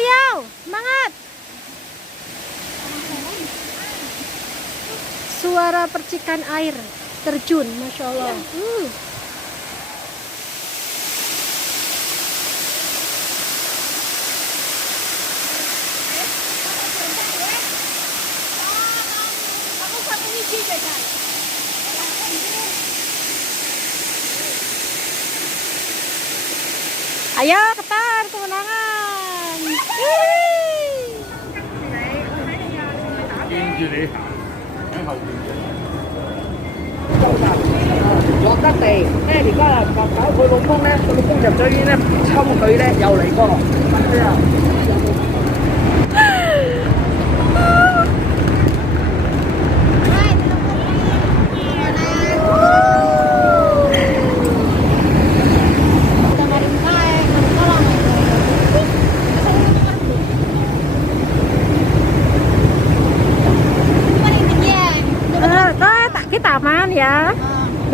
Ayo, semangat. Suara percikan air terjun, Masya Allah. Ayo, ketar kemenangan.落得地咧，而家啊搞佢老公咧，佢老公入咗院咧，抽佢咧又嚟過。係啊。Taman ya,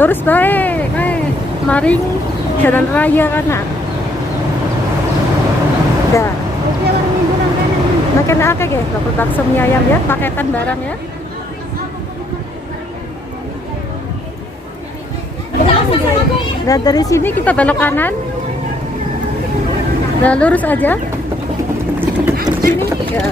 lurus baik, maring jalan raya kana. Dah. Makan apa guys? Bakso mie ayam ya, paketan barang ya. Dan dari sini kita belok kanan. Dan lurus aja. Sini ya.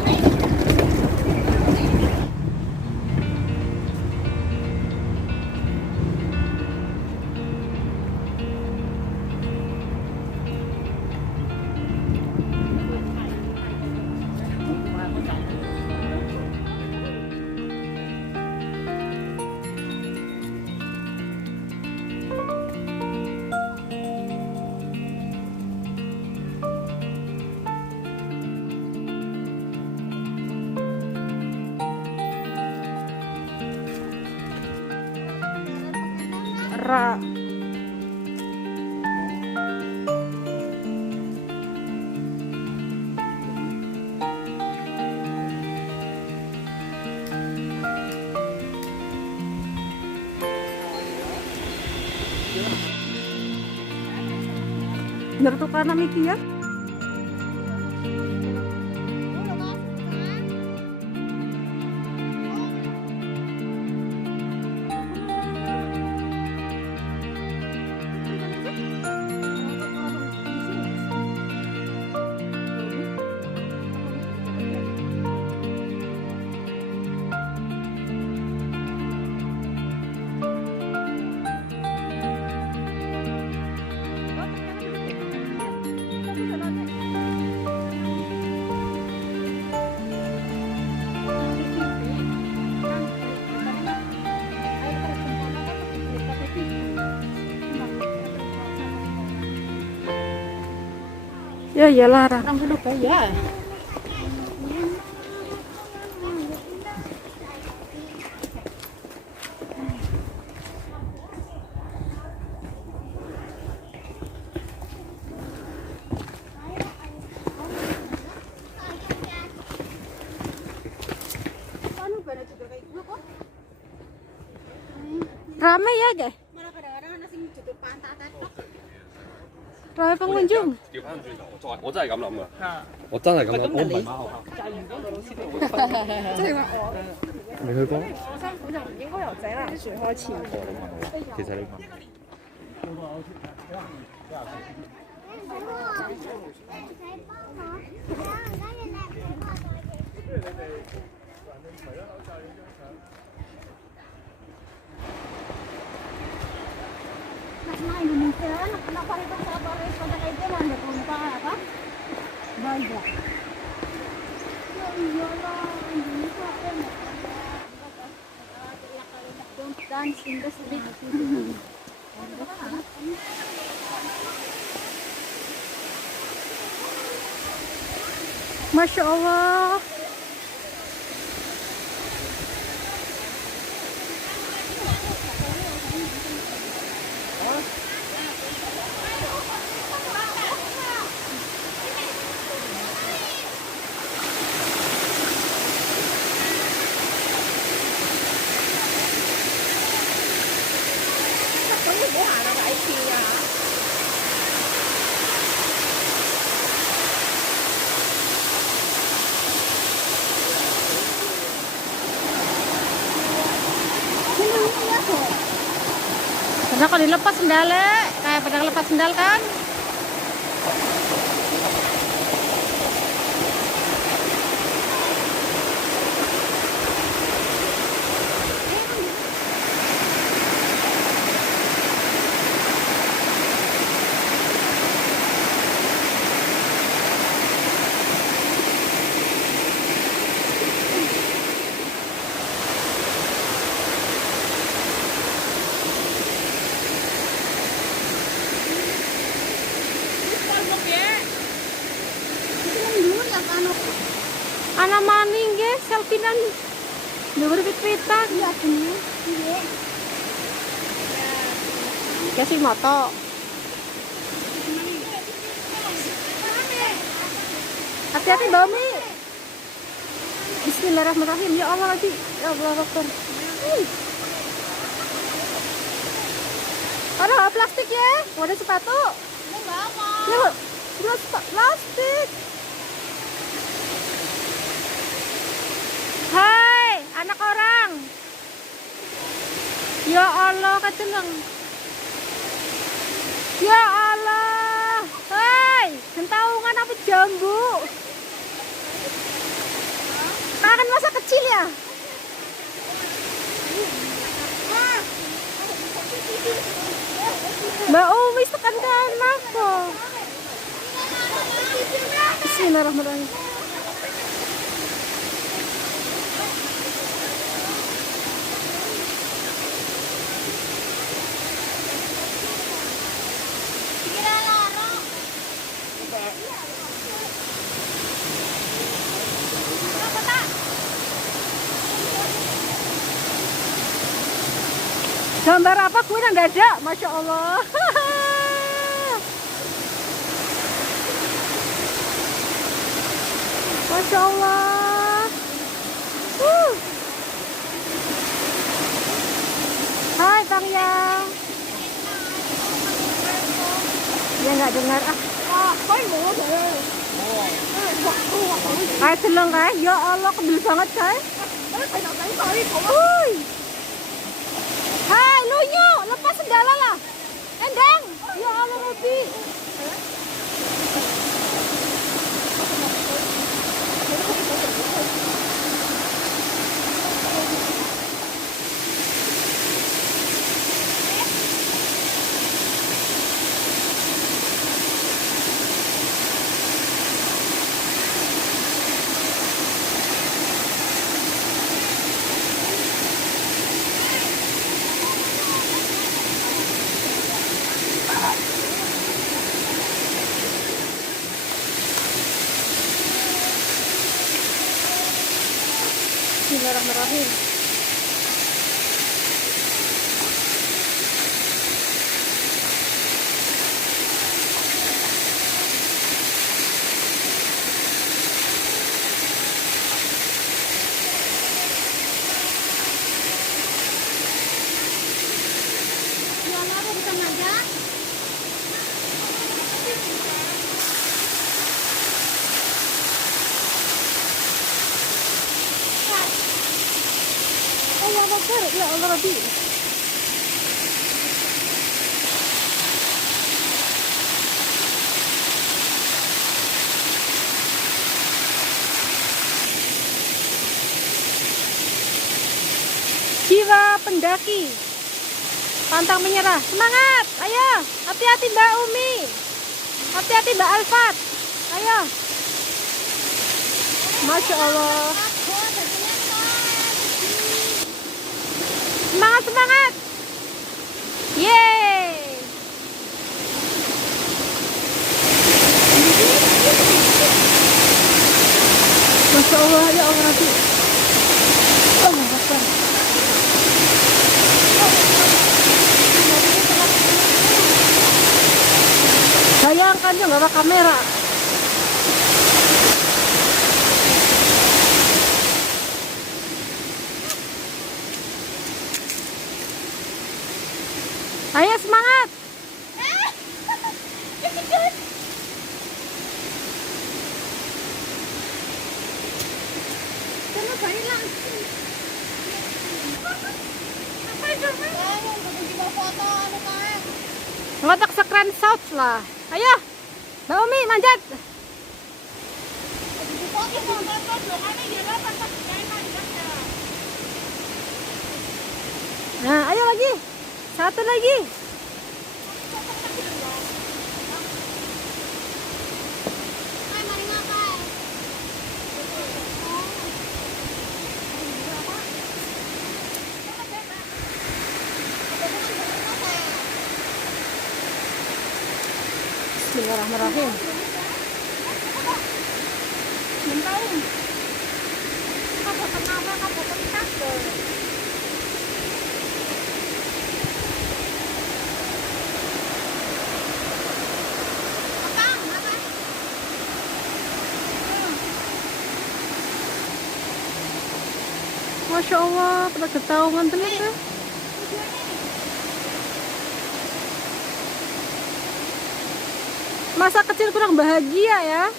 Ra. Bener tuh karena Miki ya. Ya iyalah, orang dulu ya. Ramai ya guys. Malah kadang-kadang ada sing tutup pantat tok. Ramai pengunjung. 調翻轉頭，我真係咁諗噶，我真係咁諗，我唔係馬後炮。即係話我未去過？我辛苦就唔應該由井欄樹開始。其實你Nah, Indonesia kenapa itu sabar pada itu mana tumpah apa? Banyak. Ya iyalah, Indonesia kan. Don't dance in the street. Masya Allah. Nah, kalau dilepas sendalnya, kayak pada lepas sendal kan? Anak maning guys, selfie dan berpit-pitan. Iya, ini. Iya. Kasih moto. Hati-hati Bami. Bismillahirrahmanirrahim. Ya Allah lagi. Ya Allah Akbar. Ada plastik ya? Ada sepatu. Enggak apa. Ya, plastik. Hai, anak orang. Ya Allah, keceneng. Ya Allah. Hai, gentaungan apa jambu? Kangen masa kecil ya? Mbak Umi tekan kanan kok. Bismillahirrahmanirrahim. Gambar apa gue yang ada? Masya Allah. Masya Allah. Hai Bang Yang. Dia nggak dengar ah. Kayak seleng kayak. Ya Allah, kebel banget kayak. Hai Lunyu, lepas sendal lah. Endang. Ya Allah Robi. Bismillahirrahmanirrahim. Jualan apa bisa ngajak? Allah Akbar. Ya Allah Robi. Jiwa pendaki pantang menyerah, semangat, ayo, hati-hati Mbak Umi, hati-hati Mbak Alfat, ayo, Masya Allah, semangat, semangat, yeay, Masya Allah, ya Allah Nabi, Allah Akbar. Bayangkan dia nggak ada kamera. Ayo semangat. Karena bayi langsung. foto ano kan? Ngotak sa screenshot lah. Ayo, Mbak Umi manjat. Foto mo foto lo kan ya dapat tak Nah, ayo lagi. Satu lagi. mari ngapain? Bismillahirrahmanirrahim. Masya Allah, pada ketahuan teman kan? Masa kecil kurang bahagia ya?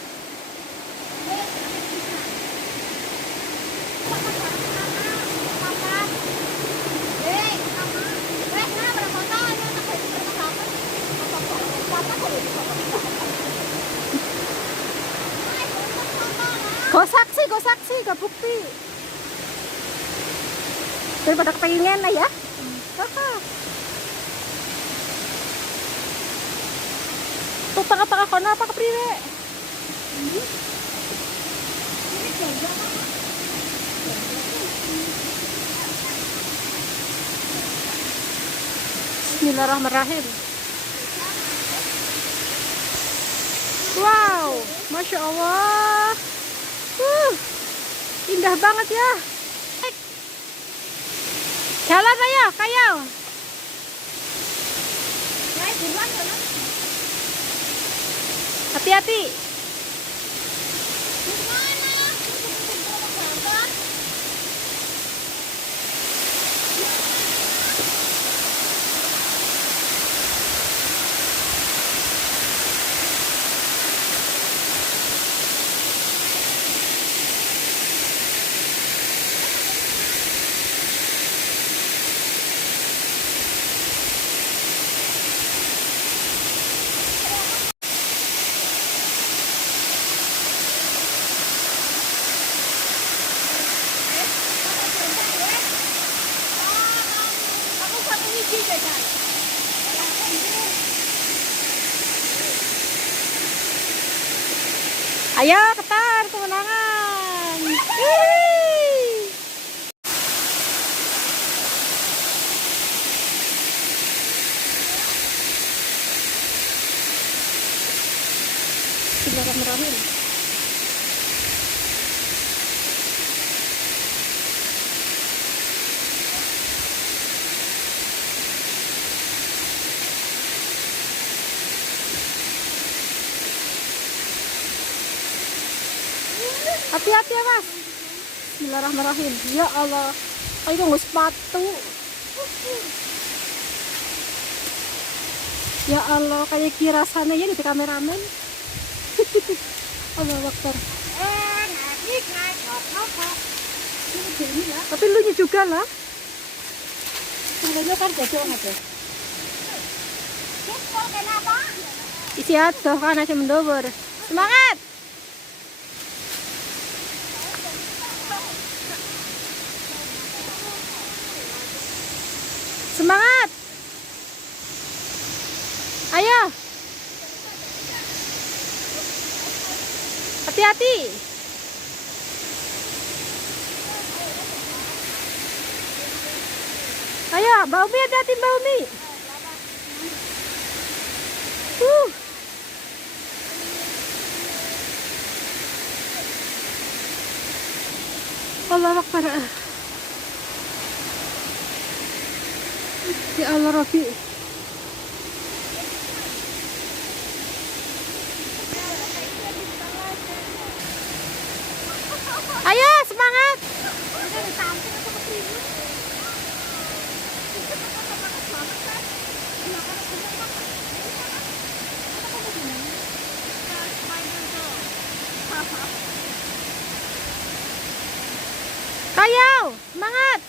Kau saksi, gak bukti. Daripada kepengen lah ya. Tuh tengah-tengah kono apa kepriwe? Bismillahirrahmanirrahim. Wow, Masya Allah. Indah banget ya. Jalan ayo, kayo. Hati-hati. Ayo, ketar kemenangan. Wih. Bismillahirrahmanirrahim. Hati-hati ya mas. Bismillahirrahmanirrahim. Ya Allah, ayo nggak sepatu. Ya Allah, kayak kira sana ya di kameramen. Allah Akbar. Tapi lu nya juga lah. Sebenarnya kan jauh aja. Isi atuh kan aja mendobor. Semangat. Semangat. Ayo. Hati-hati. Ayo, Mbak Umi, hati-hati Mbak Umi. Allah Akbar. Ya Allah Rabbi. Ayo semangat. Ayo semangat.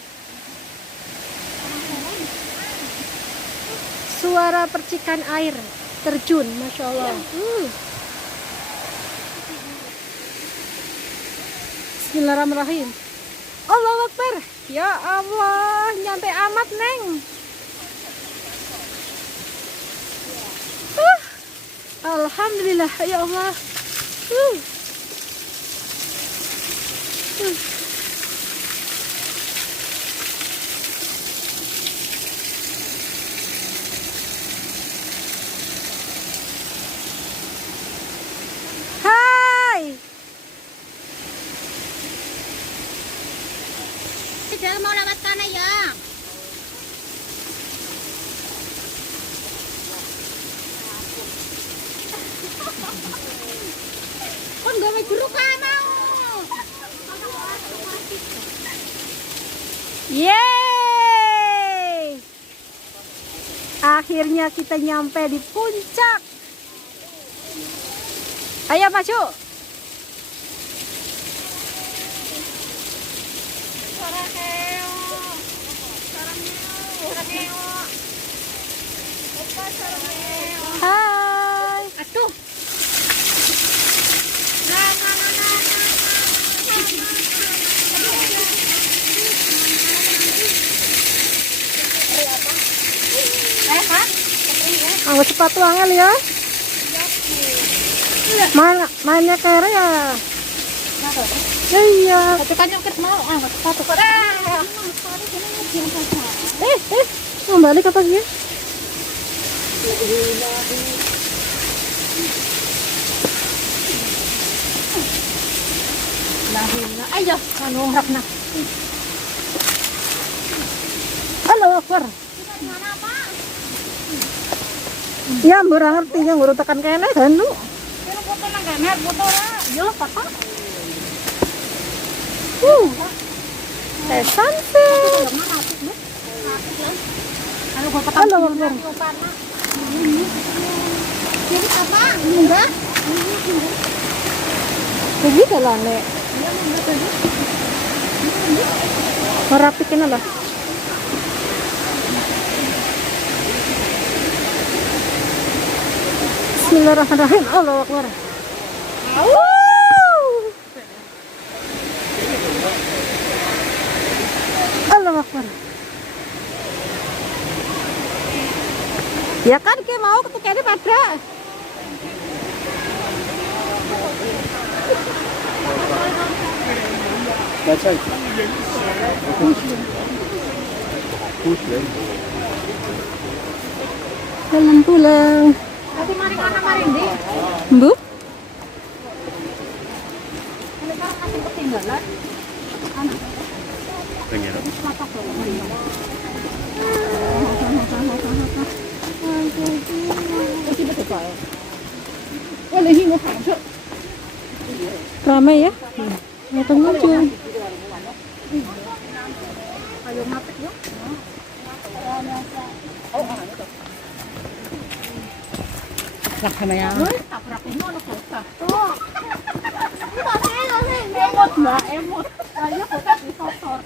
suara percikan air terjun, masya Allah. Bismillahirrahmanirrahim. Allahu Akbar. Ya Allah, nyantai amat Neng. Alhamdulillah, ya Allah. Hai. Jangan mau lewat sana ya. Kon gawe jeruk kae mau. Yeay. Akhirnya kita nyampe di puncak. Ayo maju. Hai. Aduh. Angkat sepatu angel ya. Mainnya kere ya. Iya. Tapi kan nyongket mau angkat sepatu. Kembali ke pagi. Ayo, anu harapna. Halo, Akbar. Ya, murah ngerti yang ngurut tekan kene kan lu. Pero foto nang gamer, foto ra. Yo, papa. Sunset. Anu gua petang. Halo, Akbar. Jadi apa? Enggak. Begitu lah, Nek. Merapikin lah. Bismillahirrahmanirrahim. Allahu Akbar. Allahu Akbar. Ya kan kayak mau ketukane pada. Pulang. Tapi mari mana mari ndi? Bu? Ini kan kasih ketinggalan. Pengen. Ramai ya? Mau pengunjung. Ayo mapit yo. Lah kamaya. Tabrakin mo ano kota. Oh. Emot ba? Emot. Ayo kota di sosor.